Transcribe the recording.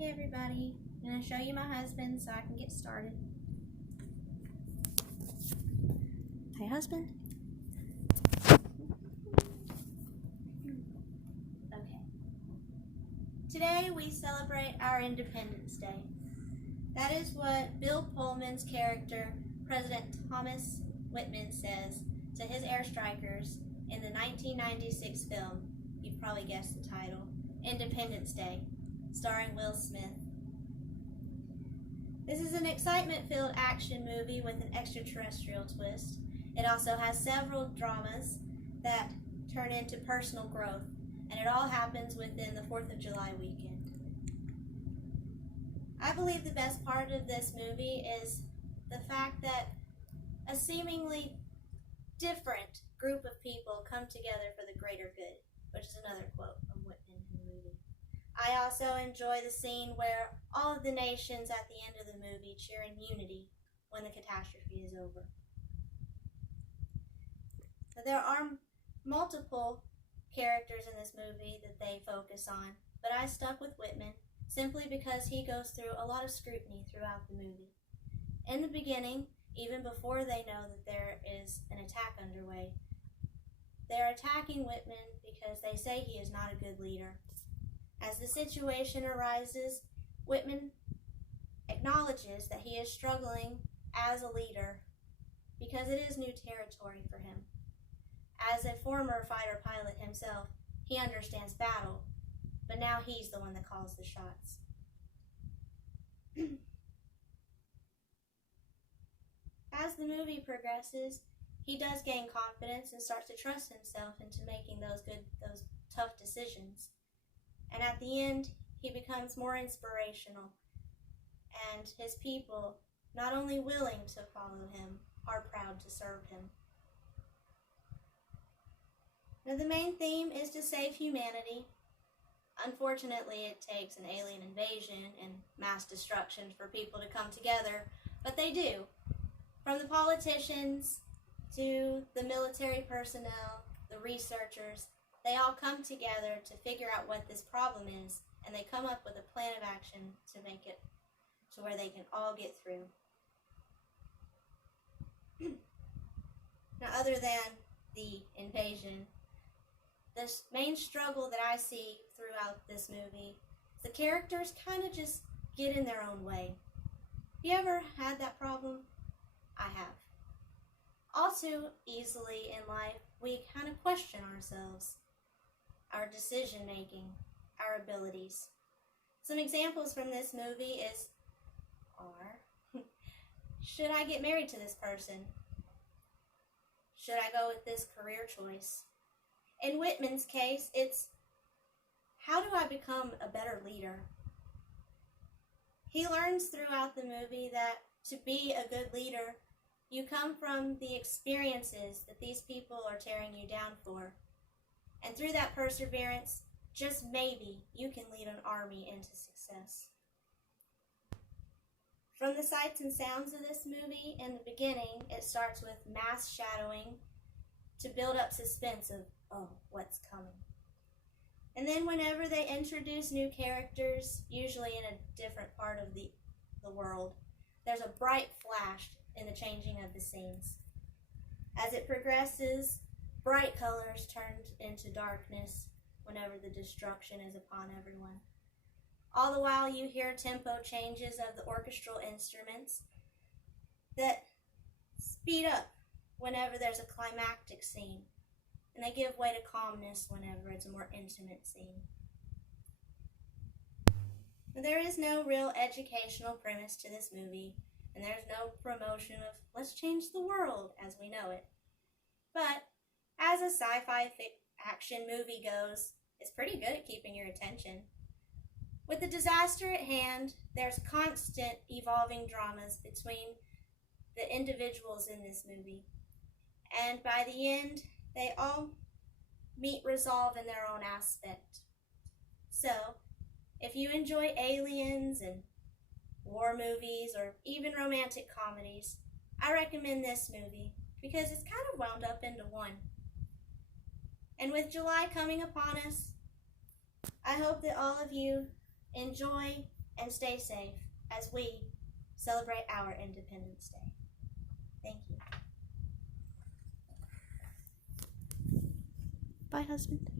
Hey everybody, I'm going to show you my husband so I can get started. Hi husband. Okay. Today we celebrate our Independence Day. That is what Bill Pullman's character, President Thomas Whitman, says to his airstrikers in the 1996 film, you've probably guessed the title, Independence Day, starring Will Smith. This is an excitement-filled action movie with an extraterrestrial twist. It also has several dramas that turn into personal growth, and it all happens within the 4th of July weekend. I believe the best part of this movie is the fact that a seemingly different group of people come together for the greater good, which is another quote from Whitman in the movie. I also enjoy the scene where all of the nations at the end of the movie cheer in unity when the catastrophe is over. There are multiple characters in this movie that they focus on, but I stuck with Whitman simply because he goes through a lot of scrutiny throughout the movie. In the beginning, even before they know that there is an attack underway, they're attacking Whitman because they say he is not a good leader. As the situation arises, Whitman acknowledges that he is struggling as a leader because it is new territory for him. As a former fighter pilot himself, he understands battle, but now he's the one that calls the shots. As the movie progresses, he does gain confidence and starts to trust himself into making those tough decisions. And at the end, he becomes more inspirational, and his people, not only willing to follow him, are proud to serve him. Now, the main theme is to save humanity. Unfortunately, it takes an alien invasion and mass destruction for people to come together, but they do. From the politicians to the military personnel, the researchers, they all come together to figure out what this problem is, and they come up with a plan of action to make it to where they can all get through. Now, other than the invasion, the main struggle that I see throughout this movie, the characters kind of just get in their own way. Have you ever had that problem? I have. All too easily in life, we kind of question ourselves, our decision making, our abilities. Some examples from this movie are, should I get married to this person? Should I go with this career choice? In Whitman's case, it's, how do I become a better leader? He learns throughout the movie that to be a good leader, you come from the experiences that these people are tearing you down for. And through that perseverance, just maybe you can lead an army into success. From the sights and sounds of this movie, in the beginning, it starts with mass shadowing to build up suspense of, oh, what's coming? And then whenever they introduce new characters, usually in a different part of the world, there's a bright flash in the changing of the scenes. As it progresses, bright colors turn into darkness whenever the destruction is upon everyone. All the while you hear tempo changes of the orchestral instruments that speed up whenever there's a climactic scene, and they give way to calmness whenever it's a more intimate scene. There is no real educational premise to this movie, and there's no promotion of let's change the world as we know it. But as a sci-fi action movie goes, it's pretty good at keeping your attention. With the disaster at hand, there's constant evolving dramas between the individuals in this movie. And by the end, they all meet resolve in their own aspect. So, if you enjoy aliens and war movies or even romantic comedies, I recommend this movie because it's kind of wound up into one. And with July coming upon us, I hope that all of you enjoy and stay safe as we celebrate our Independence Day. Thank you. Bye, husband.